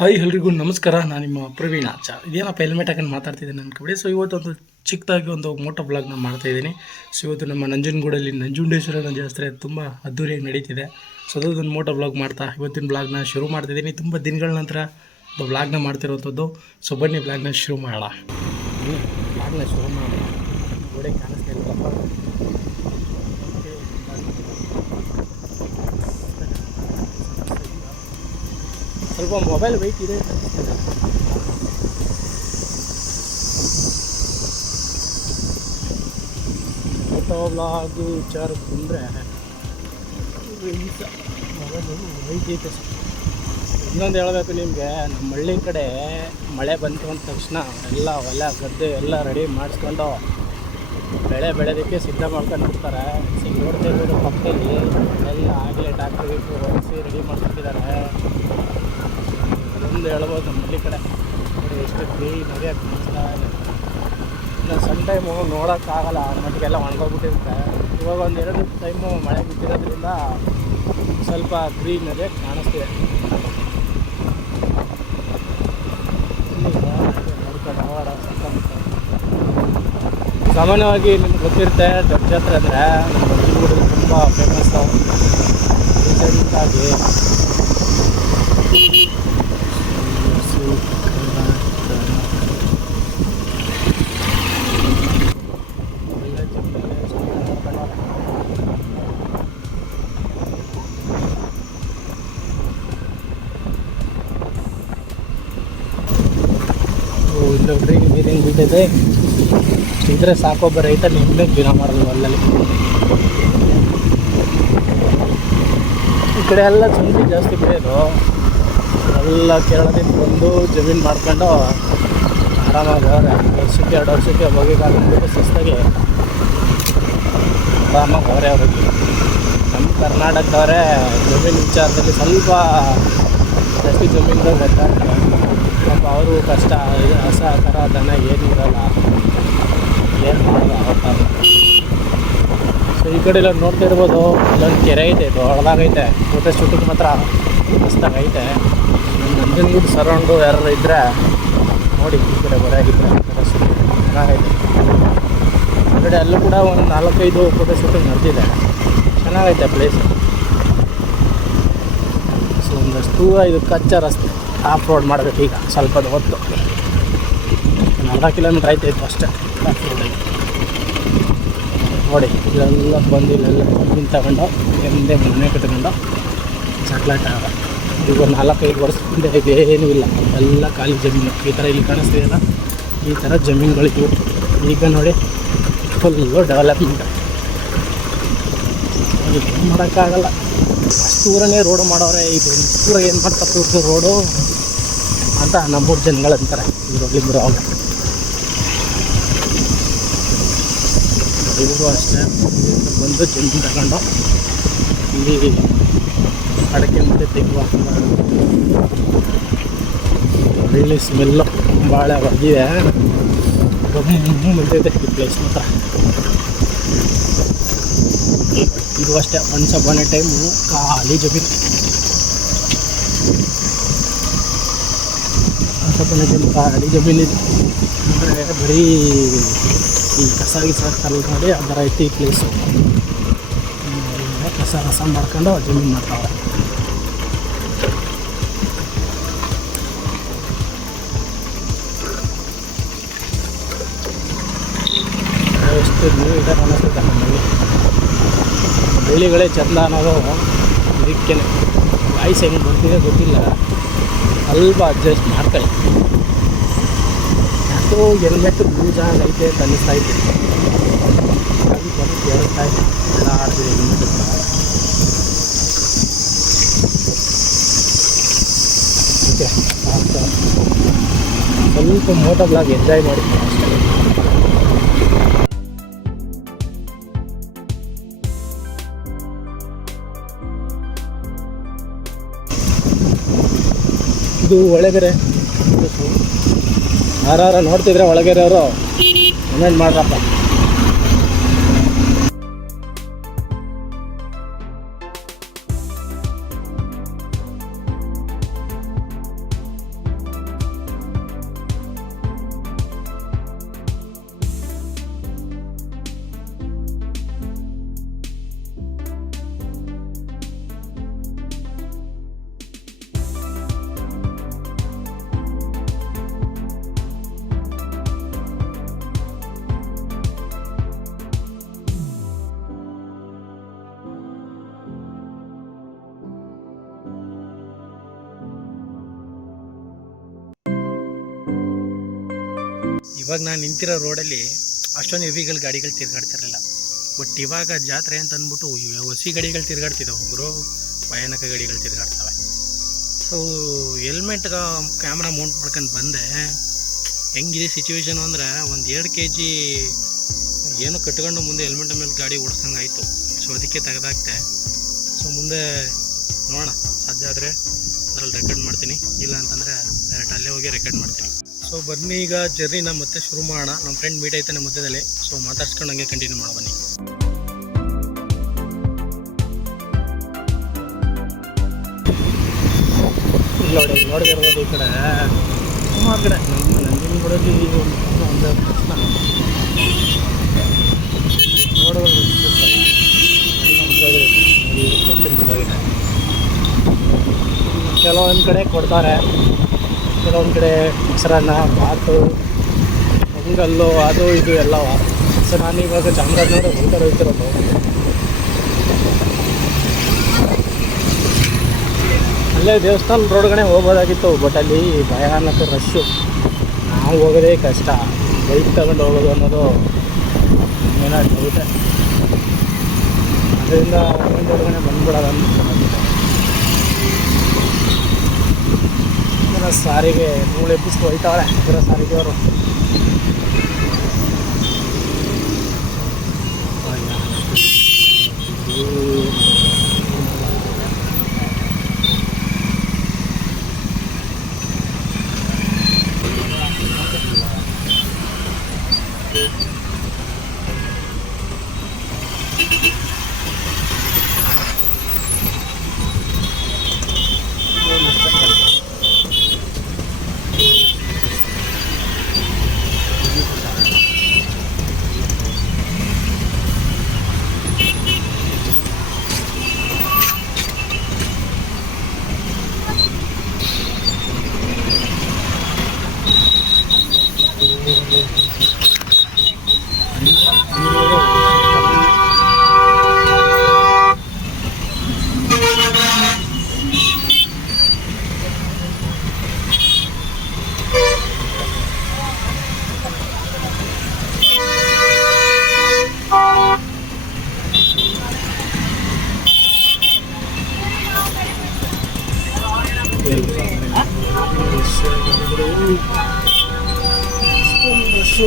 Hi ಎಲ್ರಿಗೂ ನಮಸ್ಕಾರ ನಾನು ನಿಮ್ಮ ಪ್ರವೀಣ್ ಆಚಾರ್ ಇದೇನಪ್ಪ ಹೆಲ್ಮೆಟ್ ಹಾಕೊಂಡು ಮಾತಾಡ್ತಿದ್ದೀನಿ ಅನ್ಕೊಬಿಡಿ ಸೊ ಇವತ್ತೊಂದು ಚಿಕ್ಕದಾಗಿ ಒಂದು ಮೋಟೋ ಬ್ಲಾಗ್ನ ಮಾಡ್ತಾಯಿದ್ದೀನಿ ಸೊ ಇವತ್ತು ನಮ್ಮ ನಂಜನಗೂಡಲ್ಲಿ ನಂಜುಂಡೇಶ್ವರನ ಜಾತ್ರೆ ತುಂಬ ಅದ್ದೂರಿಯಾಗಿ ನಡೀತಿದೆ. ಸೊ ಅದೊಂದು ಮೋಟೋ ಬ್ಲಾಗ್ ಮಾಡ್ತಾ ಇವತ್ತಿನ ಬ್ಲಾಗ್ನ ಶುರು ಮಾಡ್ತಿದ್ದೀನಿ. ತುಂಬ ದಿನಗಳ ನಂತರ ಬ್ಲಾಗ್ನ ಮಾಡ್ತಿರೋಂಥದ್ದು ಸೊ ಬನ್ನಿ ಬ್ಲಾಗ್ನ ಶುರು ಮಾಡೋಣ. ಬ್ಲಾಗ್ನ ಶುರು ಮಾಡೋಣ. ಕಾಣಿಸ್ತಾ ಸ್ವಲ್ಪ ಮೊಬೈಲ್ ವೆಯ್ಟ್ ಇದೆ. ಅನಿಸ್ತದೆ ಫೋಟೋ ಬ್ಲಾಗು ವಿಚಾರ ಬಂದರೆ ಮೊಬೈಲು ವೆಯ್ಟ್ ಐತೆ ಇನ್ನೊಂದು ಹೇಳಬೇಕು ನಿಮಗೆ ನಮ್ಮ ಹಳ್ಳಿ ಕಡೆ ಮಳೆ ಬಂತು ಅಂದ ತಕ್ಷಣ ಎಲ್ಲ ಹೊಲ ಗದ್ದೆ ಎಲ್ಲ ರೆಡಿ ಮಾಡಿಸ್ಕೊಂಡು ಬೆಳೆ ಬೆಳೆಯೋದಕ್ಕೆ ಸಿದ್ಧ ಮಾಡ್ಕೊಂಡು ಹೋಗ್ತಾರೆ ಸಿ ನೋಡ್ತಾ ಇರೋದು ಪಕ್ಕದಲ್ಲಿ, ಎಲ್ಲ ಆಗಲೇ ಡಾಕ್ಟ್ರ್ ಗೀಟ್ರು ರೆಡಿ ಮಾಡ್ಕೊಂಡಿದ್ದಾರೆ ಅದೊಂದು ಹೇಳ್ಬೋದು ನಮ್ಮ ಹಳ್ಳಿ ಕಡೆ. ನೋಡಿ, ಎಷ್ಟು ಬೇಯಿ ಕಾಣಿಸ್ತಾ ಇದೆ. ಇನ್ನು ಸಣ್ಣ ಟೈಮು ನೋಡೋಕ್ಕಾಗಲ್ಲ. ಮಟ್ಟಿಗೆಲ್ಲ ಒಣಗೋಗ್ಬಿಟ್ಟಿರುತ್ತೆ. ಇವಾಗ ಒಂದು ಎರಡು ಟೈಮು ಮಳೆ ಬಿದ್ದಿರೋದ್ರಿಂದ ಸ್ವಲ್ಪ ಕಾಣಿಸ್ತಿದೆ ನೋಡ್ಕೊಂಡು ಆವಾಡ ಸುತ್ತಮುತ್ತ ಸಾಮಾನ್ಯವಾಗಿ ನಿಮ್ಗೆ ಗೊತ್ತಿರುತ್ತೆ ದೊಡ್ಡ ಜಾತ್ರೆ ಅಂದರೆ ನಮ್ಮ ತುಂಬ ಫೇಮಸ್ಸು ರೀಸೆಂಟಾಗಿ ಇಲ್ಲ ನೋಡ್ರಿ ನೀರು ಹೆಂಗೆ ಬಿಟ್ಟೈತೆ ಇದ್ರೆ ಸಾಕೊಬ್ಬ ರೈತ ನಿಮ್ಮೇ ಗಿಡ ಮಾಡೋದು ಅಲ್ಲಲ್ಲಿ ಈ ಕಡೆ ಎಲ್ಲ ಚಂದಿ ಜಾಸ್ತಿ ಬೆಳೆಯೋದು. ಎಲ್ಲ ಕೇರಳದಿಂದ ಬಂದು ಜಮೀನು ಮಾಡ್ಕೊಂಡು ಆರಾಮಾಗಿ ವರ್ಷಕ್ಕೆ, ಎರಡು ವರ್ಷಕ್ಕೆ ಹೋಗಿಕಾಗ್ಬಿಟ್ಟು ಸುಸ್ತಾಗಿ ಆರಾಮಾಗಿ ಅವರೇ. ಅವ್ರಿಗೆ ನಮ್ಮ ಕರ್ನಾಟಕದವರೇ ಜಮೀನು ವಿಚಾರದಲ್ಲಿ ಸ್ವಲ್ಪ ಜಾಸ್ತಿ ಜಮೀನ್ದಾಗ ಗೊತ್ತಾಗ್ತಾರೆ ಪಾಪ ಅವರು ಕಷ್ಟ ಹಸ ಥರ ದನ ಏನು ಇರಲ್ಲ. ಏನು ಮಾಡೋದು ಸೊ ಈ ಕಡೆ ಎಲ್ಲ ನೋಡ್ತಾ ಇರ್ಬೋದು, ಇಲ್ಲೊಂದು ಕೆರೆ ಐತೆ. ದೊಡ್ಡದಾಗೈತೆ ಫೋಟೋ ಶೂಟಿಂಗ್ ಮಾತ್ರ ಮಸ್ತಾಗೈತೆ ನಂಜನಗೂಡು ಸರೌಂಡು ಯಾರು ಇದ್ದರೆ ನೋಡಿ, ಈ ಕಡೆ ಬರೋಗಿದ್ರೆ ಫೋಟೋ ಶೂಟಿಂಗ್ ಚೆನ್ನಾಗೈತೆ ಅಲ್ಲೂ ಕೂಡ ಒಂದು ನಾಲ್ಕೈದು ಫೋಟೋ ಶೂಟಿಂಗ್ ನಡೆದಿದೆ. ಚೆನ್ನಾಗೈತೆ ಪ್ಲೇಸ್ ಸೊ ಒಂದಷ್ಟು ಇದು ಕಚ್ಚಾ ರಸ್ತೆ. ಆಫ್ ರೋಡ್ ಮಾಡಬೇಕು ಈಗ, ಸ್ವಲ್ಪ ಹೊತ್ತು. ಅರ್ಧ ಕಿಲೋಮೀಟ್ರ್ ಇತ್ತು ಅಷ್ಟೇ. ಆಫ್ ರೋಡಿಗೆ ನೋಡಿ, ಇಲ್ಲೆಲ್ಲ ಬಂದು ಇಲ್ಲೆಲ್ಲ ಜಮೀನು ತಗೊಂಡು ಹಿಂದೆ ಮನೆ ಕಟ್ಕೊಂಡು ಆಗ ಈಗ ನಾಲ್ಕೈದು ವರ್ಷದಿಂದ ಇದೇನೂ ಇಲ್ಲ. ಎಲ್ಲ ಖಾಲಿ ಜಮೀನು. ಈ ಥರ ಇಲ್ಲಿ ಕಾಣಿಸ್ತಿದೆಯಲ್ಲ? ಈ ಥರ ಜಮೀನುಗಳಿವು ಈಗ ನೋಡಿ ಫುಲ್ಲು ಡೆವಲಪ್ಮೆಂಟ್ ಮಾಡೋಕ್ಕಾಗಲ್ಲ. ದೂರನೇ ರೋಡ್ ಮಾಡೋರೆ ಇದು. ಊರ ಏನು ಮಾಡ್ತಪ್ಪ ಇವ್ರದ್ದು ರೋಡು ಅಂತ ನಮ್ಮೂರು ಜನಗಳು ಅಂತಾರೆ. ಇದ್ರಲ್ಲಿ ಅವಾಗ ಇವರು ಅಷ್ಟೇ. ಬಂದು ಜನ ತಗೊಂಡು ಇಲ್ಲಿ ಅಡಕೆ ಮತ್ತು ತೆಂಗು ಹಾಕೊಂಡು ಸ್ಮೆಲ್ ಸ್ಮೆಲ್ಲು ಭಾಳ ಬಂದಿದೆ ಗಮ್ಮು ಬಂದಿದೆ ಈ ಪ್ಲೇಸ್ ಮಾತ್ರ. ಇದು ಅಷ್ಟೇ ಒನ್ಸ್ ಅಪಾನ್ ಎ ಟೈಮು ಖಾಲಿ ಜಮೀನು. ಅಪಾನ್ ಎ ಟೈಮ್ ಖಾಲಿ ಜಮೀನಿದೆ ಅಂದರೆ ಬರೀ ಈ ಕಸ ಗಿಸ ಕಲ್ಲು ಮಾಡಿ ಆ ಥರ ಐತಿ ಈ ಪ್ಲೇಸು ಕಸ ರಸ ಮಾಡ್ಕೊಂಡು ಜಮೀನು ಮಾಡ್ತಾವೆ ಎಷ್ಟು ನೀಟಾಗಿ ಅನ್ನಿಸ್ತೈತೆ ನಮ್ಮಲ್ಲಿ ಬೆಳಿಗಳೇ ಚಂದ ಅನ್ನೋದು ಇದಕ್ಕೆ ವಾಯ್ಸ್ ಹೆಂಗೆ ಬರ್ತಿದೆ ಗೊತ್ತಿಲ್ಲ. ಸ್ವಲ್ಪ ಅಡ್ಜಸ್ಟ್ ಮಾಡ್ಕೊಳ್ಳಿ. ಯಾಕೋ ಹೆಲ್ಮೆಟ್ ಲೂಸ್ ಆಗೈತೆ ಅಂತ ಅನ್ನಿಸ್ತಾ ಅದು ಬಂದು ಕೇಳ್ತಾ ಎಲ್ಲ ಆಡ್ತಿದೆ ಹೆಲ್ಮೆಟ್ ಓಕೆ ಸ್ವಲ್ಪ ಮೋಟೋ ಬ್ಲಾಗ್ ಎಂಜಾಯ್ ಮಾಡಿ. ಅಷ್ಟೇ ಇದು ಒಳಗೆರೆ ಯಾರು ನೋಡ್ತಿದ್ರೆ ಒಳಗೆರೆ ಅವರು. ಕಮೆಂಟ್ ಮಾಡ್ರಪ್ಪ? ಇವಾಗ ನಾನು ನಿಂತಿರೋ ರೋಡಲ್ಲಿ ಅಷ್ಟೊಂದು ಹೆವಿಗಳು ಗಾಡಿಗಳು ತಿರ್ಗಾಡ್ತಿರಲಿಲ್ಲ. ಬಟ್ ಇವಾಗ ಜಾತ್ರೆ ಅಂತ ಅಂದ್ಬಿಟ್ಟು ಹೊಸಿ ಗಾಡಿಗಳು ತಿರ್ಗಾಡ್ತಿದ್ದಾವೆ ಒಬ್ಬರು ಭಯಾನಕ ಗಾಡಿಗಳು ತಿರ್ಗಾಡ್ತವೆ. ಸೊ ಹೆಲ್ಮೆಟ್ ಕ್ಯಾಮ್ರಾ ಮೌಂಟ್ ಮಾಡ್ಕೊಂಡು ಬಂದೆ. ಹೆಂಗಿದೆ ಸಿಚುವೇಶನು ಅಂದರೆ ಒಂದು ಎರಡು ಕೆ ಜಿ ಏನೋ ಕಟ್ಕೊಂಡು ಮುಂದೆ ಹೆಲ್ಮೆಟ್ ಮೇಲೆ ಗಾಡಿ ಆಯಿತು. ಸೊ ಅದಕ್ಕೆ ತೆಗೆದಾಕ್ತೆ. ಸೊ ಮುಂದೆ ನೋಡೋಣ. ಸಾಧ್ಯ ಆದರೆ ಅದರಲ್ಲಿ ರೆಕಾರ್ಡ್ ಮಾಡ್ತೀನಿ. ಇಲ್ಲ ಅಂತಂದರೆ ಡೈರೆಕ್ಟ್ ಅಲ್ಲೇ ಹೋಗಿ ರೆಕಾರ್ಡ್ ಮಾಡ್ತೀನಿ. ಸೊ ಬನ್ನಿ ಈಗ ಜರ್ನಿನ ಮತ್ತೆ ಶುರು ಮಾಡೋಣ. ನಮ್ಮ ಫ್ರೆಂಡ್ ಮೀಟ್ ಆಯ್ತಾನೆ ಮಧ್ಯದಲ್ಲಿ. ಸೊ ಮಾತಾಡ್ಸ್ಕೊಂಡು ಹಂಗೆ ಕಂಟಿನ್ಯೂ ಮಾಡೋ ಬನ್ನಿ. ನೋಡಿ ಈ ಕಡೆ. ಸುಮಾರು ಕಡೆ. ನಮ್ಮ ಒಂದು ಪ್ರಶ್ನೆ ನೋಡೋದು. ಕೆಲವೊಂದು ಕಡೆ ಕೊಡ್ತಾರೆ. ಕೆಲವೊಂದು ಕಡೆ ಮೊಸರನ್ನ ಬಾತು ಪೊಂಗಲ್ಲು ಅದು ಇದು ಎಲ್ಲವ ಸೊ ನಾನು ಇವಾಗ ಚಾಮರಾಜನಗರ ಹೊರಗಡೆ ಹೋಗ್ತಿರೋದು ಅಲ್ಲೇ ದೇವಸ್ಥಾನ ರೋಡ್ಗಡೆ ಹೋಗ್ಬೋದಾಗಿತ್ತು ಬಟ್ ಅಲ್ಲಿ ಭಯಾನಕ ರಶ್ಶು ನಾವು ಹೋಗೋದೇ ಕಷ್ಟ. ಬೈಕ್ ತಗೊಂಡು ಹೋಗೋದು ಅನ್ನೋದು ಏನೋ ಡೌಟೆ ಅದರಿಂದ ಹೊರಗಡೆ ಬಂದ್ಬಿಡೋದು ಅಂತ ಸಾರಿಗೆ ನೂಳು ಎಬ್ಬಿಸ್ಕೊ ಹೋಯ್ತಾಳೆ ಇದರ ಸಾರಿಗೆ ಅವರು.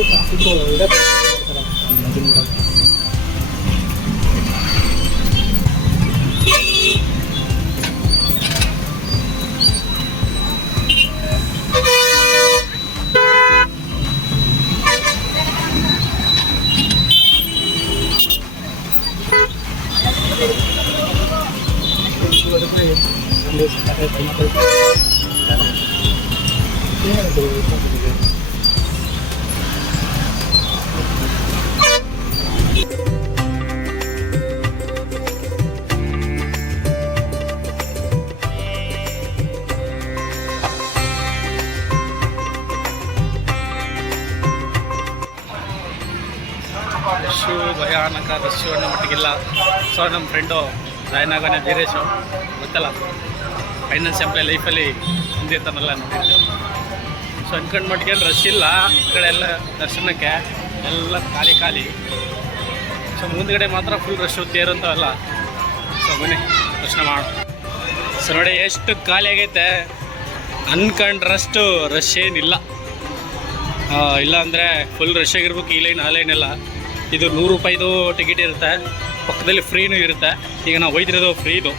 ಟ್ರಾಫಿಕ್ ಒಳ್ಳೆ ರಶ್ಶು ಭಯಾನಕ ರಶ್ಶು ಅನ್ನೋ ಮಟ್ಟಿಗಿಲ್ಲ. ಸೊ ನಮ್ಮ ಫ್ರೆಂಡು ಜಾಯ್ನ್ ಆಗೋನೆ ವೀರೇಶು ಗೊತ್ತಲ್ಲ? ಫೈನಾನ್ಸ್ ಎಂಪ್ಲಾಯ್ ಲೈಫಲ್ಲಿ ಹಿಂದಿರ್ತಾನಲ್ಲ ನೋಡಿದ್ದೆ ಸೊ ಕಣ್ಣು ರಶ್ ಇಲ್ಲ. ಈ ಕಡೆ ಎಲ್ಲ ದರ್ಶನಕ್ಕೆ ಎಲ್ಲ ಖಾಲಿ ಖಾಲಿ. ಸೊ ಮುಂದ್ಗಡೆ ಮಾತ್ರ ಫುಲ್ ರಶ್ ತೇರಂತವಲ್ಲ ಸೊ ಬನ್ನಿ, ದರ್ಶನ ಮಾಡು ಸೊ ನೋಡಿ, ಎಷ್ಟು ಖಾಲಿ ಆಗೈತೆ. ಅನ್ಕೊಂಡ್ರಷ್ಟು ರಶ್ ಏನಿಲ್ಲ. ಇಲ್ಲ ಅಂದರೆ ಫುಲ್ ರಶ್ ಆಗಿರ್ಬೇಕು ಈ ಲೈನ್ ಆ ಲೈನ್ ಎಲ್ಲ. ಇದು ನೂರು ರೂಪಾಯಿದು ಟಿಕೆಟ್ ಇರುತ್ತೆ. ಪಕ್ಕದಲ್ಲಿ ಫ್ರೀನೂ ಇರುತ್ತೆ. ಈಗ ನಾವು ಒಯ್ದಿರೋದು ಫ್ರೀದು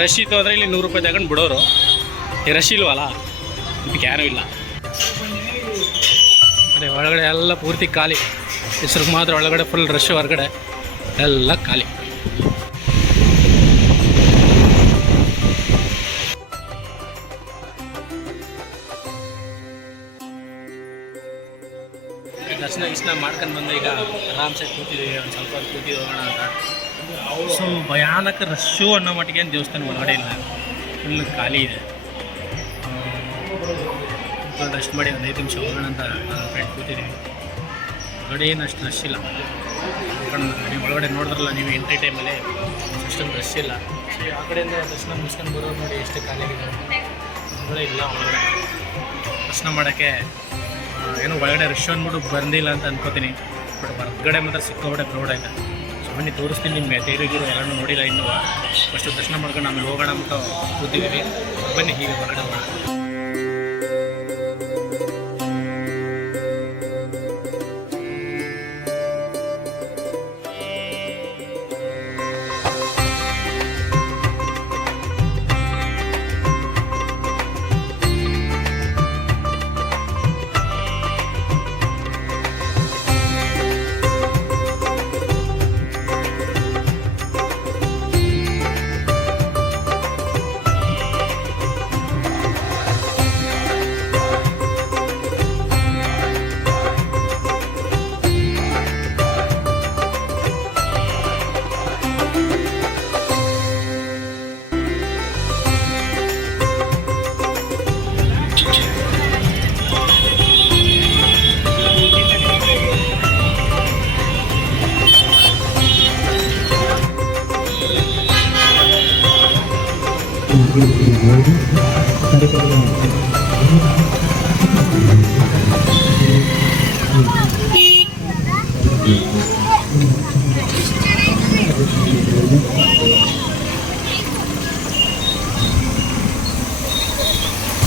ರಶ್ ಇತ್ತು ಅಂದರೆ ಇಲ್ಲಿ ನೂರು ರೂಪಾಯಿ ತಗೊಂಡು ಬಿಡೋರು. ಈ ರಶ್ ಇಲ್ವಲ್ಲ? ಇದಕ್ಕೆ ಯಾರೂ ಇಲ್ಲ. ಒಳಗಡೆ ಎಲ್ಲ ಪೂರ್ತಿ ಖಾಲಿ. ಹೆಸ್ರಿಗೆ ಮಾತ್ರ ಒಳಗಡೆ ಫುಲ್ ರಶ್ ಹೊರಗಡೆ. ಎಲ್ಲ ಖಾಲಿ. ದರ್ಶನ ಗಿರ್ಶನ ಮಾಡ್ಕೊಂಡು ಬಂದು ಈಗ ಆರಾಮ್ಸೆ ಕೂತಿದ್ದೀವಿ ಒಂದು ಸ್ವಲ್ಪ ಕೂತಿ ಹೋಗೋಣ ಅಂತ. ಸೊ ಭಯಾನಕ ರಶ್ಶು ಅನ್ನೋ ಮಟ್ಟಿಗೆ ದೇವಸ್ಥಾನ ಒಳಗಡೆ ಇಲ್ಲ ಫುಲ್ ಖಾಲಿ ಇದೆ. ರೆಸ್ಟ್ ಮಾಡಿ ಒಂದು ಐದು ನಿಮಿಷ ಹೋಗೋಣ ಅಂತ ನಾನು ಫ್ರೆಂಡ್ ಕೂತಿದ್ದೀನಿ ಹೊರಗಡೆ ಏನು ಅಷ್ಟು ರಶ್ ಇಲ್ಲ. ನೀವು ಒಳಗಡೆ ನೋಡಿದ್ರಲ್ಲ, ನೀವು ಎಂಟ್ರಿ ಟೈಮಲ್ಲಿ ಅಷ್ಟೊಂದು ರಶ್ ಇಲ್ಲ. ಆ ಕಡೆಯಿಂದ ದರ್ಶನ ಮುಗಿಸ್ಕೊಂಡು ಬರೋದು ನೋಡಿ ಎಷ್ಟು ಖಾಲಿ ಆಗಿದೆ ಒಳಗಡೆ ಇಲ್ಲ ಒಳಗಡೆ. ದರ್ಶನ ಮಾಡೋಕ್ಕೆ ಏನು ಒಳಗಡೆ ರಶ್ ಅಂದ್ಬಿಟ್ಟು ಬಂದಿಲ್ಲ ಅಂತ ಅನ್ಕೋತೀನಿ. ಬಟ್ ಹೊರಗಡೆ ಮಾತ್ರ ಸಿಕ್ಕೋಬಿಟ್ಟೆ ಕ್ರೌಡ್ ಆಯಿತು. ಸೊ ಬನ್ನಿ, ತೋರಿಸ್ತೀನಿ ನಿಮಗೆ, ತೇರು ಗೀರು ಎಲ್ಲನೂ ನೋಡಿಲ್ಲ ಇನ್ನೂ. ಫಸ್ಟು ದರ್ಶನ ಮಾಡ್ಕೊಂಡು ಆಮೇಲೆ ಹೋಗೋಣ ಅಂತ ಕೂತಿದ್ದೀವಿ ಬನ್ನಿ, ಹೀಗೆ ಹೊರಗಡೆ ಹೋಗೋಣ.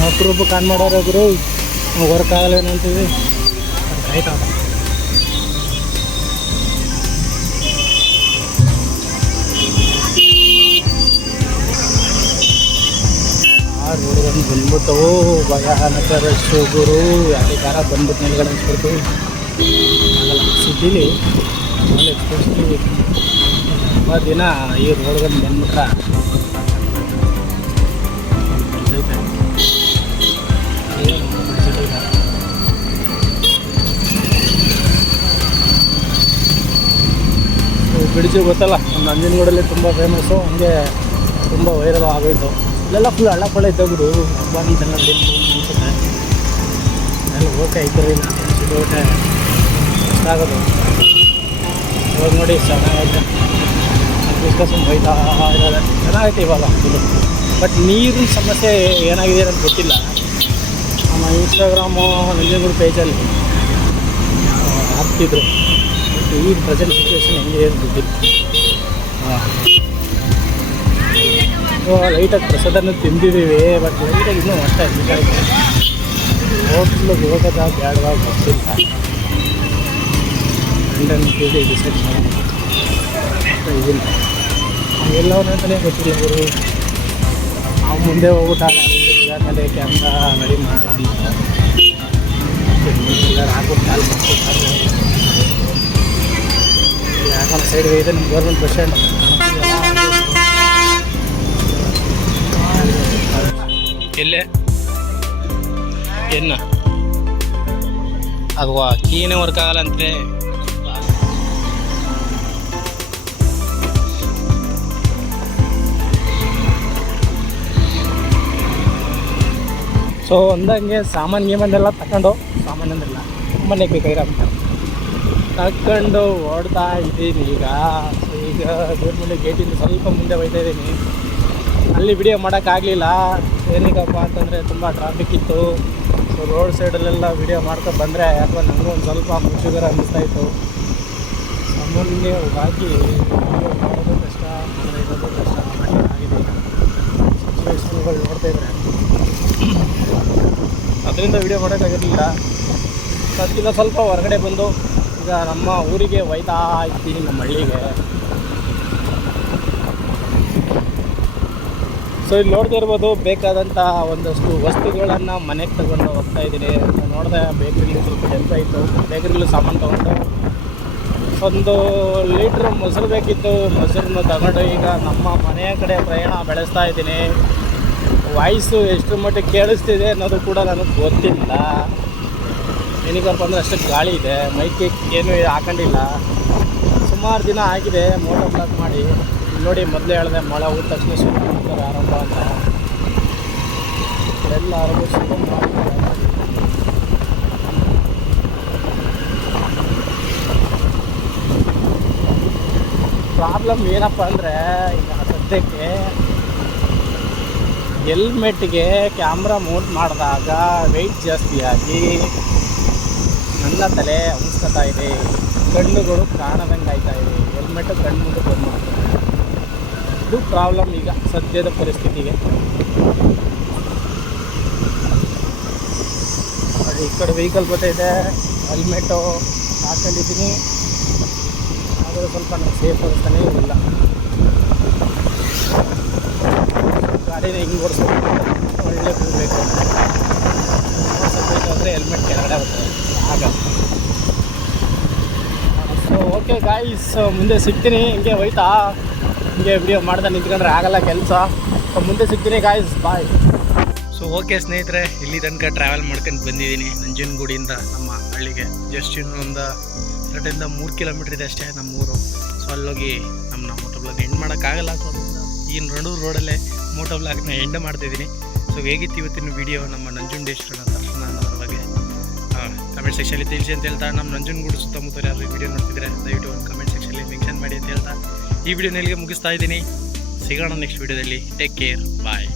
ಅಪರೂಪ ಕಾನ್ ಮಾಡೋರು ಆಗಲ್ಲ ಏನಂತೀವಿ. ಆಯ್ತಾ ಆ ಬಂದ್ಬಿಟ್ಟವು ಬಂದ್ಬಿಟ್ಟು ಭಯಾನಕ ರಶ್ ಗುರು ಯಾಕೆ ಕಾರ ಬಂದ್ಬಿಟ್ಟು ನಿಲ್ಗಡೆ ಅನ್ಸ್ಬಿಡ್ತು ಸಿಟಿಲಿ ಆಮೇಲೆ ಎಕ್ಸ್ಪೆಷಲಿ ತುಂಬ ದಿನ ಈ ರೋಡ್ಗಳು ಬಂದ್ಬಿಟ್ರೆ. ಈ ಗೊತ್ತಲ್ಲ, ನಮ್ಮ ನಂಜನಗೂಡಲ್ಲಿ ತುಂಬ ಫೇಮಸ್ಸು ಹಂಗೆ ತುಂಬ ವೈರಲ್ ಆಗೋಯ್ತು. ಇಲ್ಲೆಲ್ಲ ಫುಲ್ ಹಳ್ಳ ಪಳ್ಳ ಇದ್ದವರು ಅನ್ಸುತ್ತೆ ಎಲ್ಲ ಓಕೆ ಓಕೆ. ಆಗೋದು ಇವಾಗ ನೋಡಿ ಚೆನ್ನಾಗೈತೆ ಡಿಸ್ಕಷನ್ ಹೋಯ್ತಾ ಇದ್ದಾರೆ ಚೆನ್ನಾಗೈತೆ ಇವಾಗ ಬಟ್ ನೀರಿನ ಸಮಸ್ಯೆ ಏನಾಗಿದೆ ಅಂತ ಗೊತ್ತಿಲ್ಲ. ನಮ್ಮ ಇನ್ಸ್ಟಾಗ್ರಾಮು ನಂಜನಗೂಡು ಪೇಜಲ್ಲಿ ಹಾಕ್ತಿದ್ರು. ಬಟ್ ಈ ಪ್ರೆಸೆಂಟ್ ಸಿಚುವೇಶನ್ ಹೆಂಗಿದೆ ಅಂತ ಗೊತ್ತಿಲ್ಲ. ಲೈಟಾಗಿ ಪ್ರಸಾದನ ತಿಂದಿದ್ದೀವಿ ಬಟ್ ಲೈಟಾಗಿ ಇನ್ನೂ ಅಷ್ಟೇ ಹೋಟ್ಲಿಗೆ ಹೋಗೋದ ಬೇಡವಾ ಗೊತ್ತಿಲ್ಲ ಗಂಡನ ಕೇಳಿ ಡಿಸೈಡ್ ಮಾಡಿ ಇದಿಲ್ಲ. ಎಲ್ಲವನ್ನ ಗೊತ್ತಿಲ್ಲ ಗುರು. ನಾವು ಮುಂದೆ ಹೋಗ್ಬಿಟ್ಟು ಆಮೇಲೆ ಕ್ಯಾಮ್ರಾ ರೆಡಿ ಮಾಡೋಣ ಹಾಕೊಂಡು ಕಾಲ್ ಮಾಡ್ಕೊತಾರೆ ಯಾಕಂದ್ರೆ ಸೈಡ್ ಇದೆ ನಮ್ಮ ಗೌರ್ಮೆಂಟ್ ಬಸ್ ಸ್ಟ್ಯಾಂಡ್ ಎಲ್ಲೇ ಎನ್ನ. ಅದು ಕೀನೇ ವರ್ಕ್ ಆಗಲ್ಲ ಅಂತೆ ಸೊ ಒಂದಂಗೆ ಸಾಮಾನು ಗೀಮನ್ನೆಲ್ಲ ತಗೊಂಡು ಸಾಮಾನು ಅಂದ್ರಲ್ಲ ಮನೆಗೆ ಬೇಕಾಗಿರೋ ತಗೊಂಡು ಓಡ್ತಾ ಇದ್ದೀನಿ ಈಗ. ಈಗ ದೇವ್ರಮೂಲೆ ಗೇಟಿಂದ ಸ್ವಲ್ಪ ಮುಂದೆ ಹೋಯ್ತಾ ಇದ್ದೀನಿ. ಅಲ್ಲಿ ವಿಡಿಯೋ ಮಾಡೋಕ್ಕಾಗಲಿಲ್ಲ ಏನಕ್ಕಪ್ಪ ಅಂತಂದರೆ ತುಂಬ ಟ್ರಾಫಿಕ್ ಇತ್ತು. ಸೊ ರೋಡ್ ಸೈಡಲ್ಲೆಲ್ಲ ವಿಡಿಯೋ ಮಾಡ್ಕೊಂಡು ಬಂದರೆ ಯಾಕೋ ನನಗೂ ಒಂದು ಸ್ವಲ್ಪ ಮುಜುಗರ ಅನ್ನಿಸ್ತಾ ಇತ್ತು. ಸಾಮಾನ್ಯವಾಗಿ ವಿಡಿಯೋ ಮಾಡೋದು ಕಷ್ಟ ಇರೋದು ಕಷ್ಟ. ಆಗಿದೆ ಸಿಚುವೇಶನ್ಗಳು ನೋಡ್ತಾ ಇದ್ರೆ. ಅದರಿಂದ ವಿಡಿಯೋ ಮಾಡೋಕ್ಕಾಗಿರಲಿಲ್ಲ ಅದಕ್ಕಿಂತ ಸ್ವಲ್ಪ ಹೊರಗಡೆ ಬಂದು ಈಗ ನಮ್ಮ ಊರಿಗೆ ಒಯ್ತಾ ಇದ್ದೀನಿ, ನಮ್ಮ ಹಳ್ಳಿಗೆ. ಸೊ ಇಲ್ಲಿ ನೋಡ್ತಾ ಇರ್ಬೋದು ಬೇಕಾದಂತಹ ಒಂದಷ್ಟು ವಸ್ತುಗಳನ್ನು ಮನೆಗೆ ತಗೊಂಡು ಹೋಗ್ತಾ ಇದ್ದೀನಿ. ನೋಡಿದೆ ಬೇಕ್ರಿಲಿ ಸ್ವಲ್ಪ ಕೆಲಸ ಇತ್ತು. ಬೇಕ್ರಿಲೂ ಸಾಮಾನು ತೊಗೊಂಡು ಒಂದು ಲೀಟ್ರ್ ಮೊಸರು ಬೇಕಿತ್ತು. ಮೊಸರನ್ನು ತಗೊಂಡು ಈಗ ನಮ್ಮ ಮನೆಯ ಕಡೆ ಪ್ರಯಾಣ ಬೆಳೆಸ್ತಾ ಇದ್ದೀನಿ. ವಾಯ್ಸು ಎಷ್ಟು ಮಟ್ಟಿಗೆ ಕೇಳಿಸ್ತಿದೆ ಅನ್ನೋದು ಕೂಡ ನನಗೆ ಗೊತ್ತಿಲ್ಲ. ಏನಕ್ಕಪ್ಪ ಅಂದರೆ ಅಷ್ಟು ಗಾಳಿ ಇದೆ. ಮೈಕ್ ಏನು ಹಾಕೊಂಡಿಲ್ಲ. ಸುಮಾರು ದಿನ ಆಗಿದೆ ಮೋಟರ್ ಬ್ಲಾಕ್ ಮಾಡಿ. ನೋಡಿ, ಮೊದಲೇ ಹೇಳಿದೆ, ಮಳೆ ಹೋದ ತಕ್ಷಣ ಮಾಡ್ತಾರೆ ಆರಂಭ ಅಂತ. ಎಲ್ಲ ಆರಂಭ ಪ್ರಾಬ್ಲಮ್ ಏನಪ್ಪ ಅಂದರೆ, ಈಗ ಸದ್ಯಕ್ಕೆ ಹೆಲ್ಮೆಟ್ಗೆ ಕ್ಯಾಮ್ರಾ ಮೌಂಟ್ ಮಾಡಿದಾಗ ವೆಯ್ಟ್ ಜಾಸ್ತಿ ಆಗಿ ನನ್ನ ತಲೆ ಅನಿಸ್ಕೊತಾ ಇದೆ. ಕಣ್ಣುಗಳು ಕಾಣದಂಗೆ ಆಯ್ತಾ ಇದೆ. ಹೆಲ್ಮೆಟ್ ಕಣ್ಣು ಮುಂದೆ ಇದು ಪ್ರಾಬ್ಲಮ್ ಈಗ ಸದ್ಯದ ಪರಿಸ್ಥಿತಿಗೆ. ಈ ಕಡೆ ವೆಹಿಕಲ್ ಬರ್ತೈತೆ ಹೆಲ್ಮೆಟು ಹಾಕೊಂಡಿದ್ದೀನಿ. ಆದರೆ ಸ್ವಲ್ಪ ನಂಗೆ ಸೇಫ್ ಅನಿಸ್ತಾನೆ ಇಲ್ಲ. ಗಾಡಿನ ಹಿಂಗೆ ಓಡಿಸ್ಬೇಕು ಒಳ್ಳೆ ಬಿಡಬೇಕು ಅಂದರೆ ಹೆಲ್ಮೆಟ್ ಕೆಳಗಡೆ ಬರ್ತದೆ ಆಗ. ಸೊ ಓಕೆ ಗಾಯ್ಸ್ ಮುಂದೆ ಸಿಗ್ತೀನಿ. ಹಿಂಗೆ ಹೋಯ್ತಾ? ಹಿಂಗೆ ವಿಡಿಯೋ ಮಾಡ್ದೆ ನಿಂತ್ಕೊಂಡ್ರೆ ಆಗಲ್ಲ ಕೆಲಸ. ಸೊ ಮುಂದೆ ಸಿಗ್ತೀನಿ ಗಾಯ್ಸ್ ಬಾಯ್ ಸೊ ಓಕೆ ಸ್ನೇಹಿತರೆ, ಇಲ್ಲಿ ತನಕ ಟ್ರಾವೆಲ್ ಮಾಡ್ಕೊಂಡು ಬಂದಿದ್ದೀನಿ ನಂಜನಗೂಡಿಯಿಂದ ನಮ್ಮ ಹಳ್ಳಿಗೆ. ಜಸ್ಟ್ ಇನ್ನೊಂದು ಎರಡರಿಂದ ಮೂರು ಕಿಲೋಮೀಟ್ರ್ ಇದೆ ಅಷ್ಟೇ ನಮ್ಮ ಊರು. ಸೊ ಅಲ್ಲೋಗಿ ನಮ್ಮ ಮೋಟೋ ಬ್ಲಾಗ್ ಎಂಡ್ ಮಾಡೋಕ್ಕಾಗಲ್ಲ ಸೊ ಈ ನಡೂರು ರೋಡಲ್ಲೇ ಮೋಟೋ ಬ್ಲಾಗ್ನ ಎಂಡ್ ಮಾಡ್ತಿದ್ದೀನಿ. ಸೊ ಹೇಗಿತ್ತು ಇವತ್ತಿನ ವಿಡಿಯೋ ನಮ್ಮ ನಂಜುಂಡೇಶ್ವರನ ದರ್ಶನ ಅನ್ನೋದ್ರ ಬಗ್ಗೆ? ಕಮೆಂಟ್ ಸೆಕ್ಷನಲ್ಲಿ ತಿಳಿಸಿ ಅಂತ ಹೇಳ್ತಾ, ನಮ್ಮ ನಂಜನಗೂಡು ಸುತ್ತಮುತ್ತ ಯಾರು ವಿಡಿಯೋ ನೋಡ್ತಿದ್ರೆ ದಯವಿಟ್ಟು ಒಂದು ಕಮೆಂಟ್ ಸೆಕ್ಷನಲ್ಲಿ ಮೆನ್ಷನ್ ಮಾಡಿ ಅಂತ ಹೇಳ್ತಾ. ಈ ವಿಡಿಯೋ ಇಲ್ಲಿಗೆ ಮುಗಿಸ್ತಾ ಇದ್ದೀನಿ. ಸಿಗೋಣ ನೆಕ್ಸ್ಟ್ ವಿಡಿಯೋದಲ್ಲಿ ಟೇಕ್ ಕೇರ್ ಬಾಯ್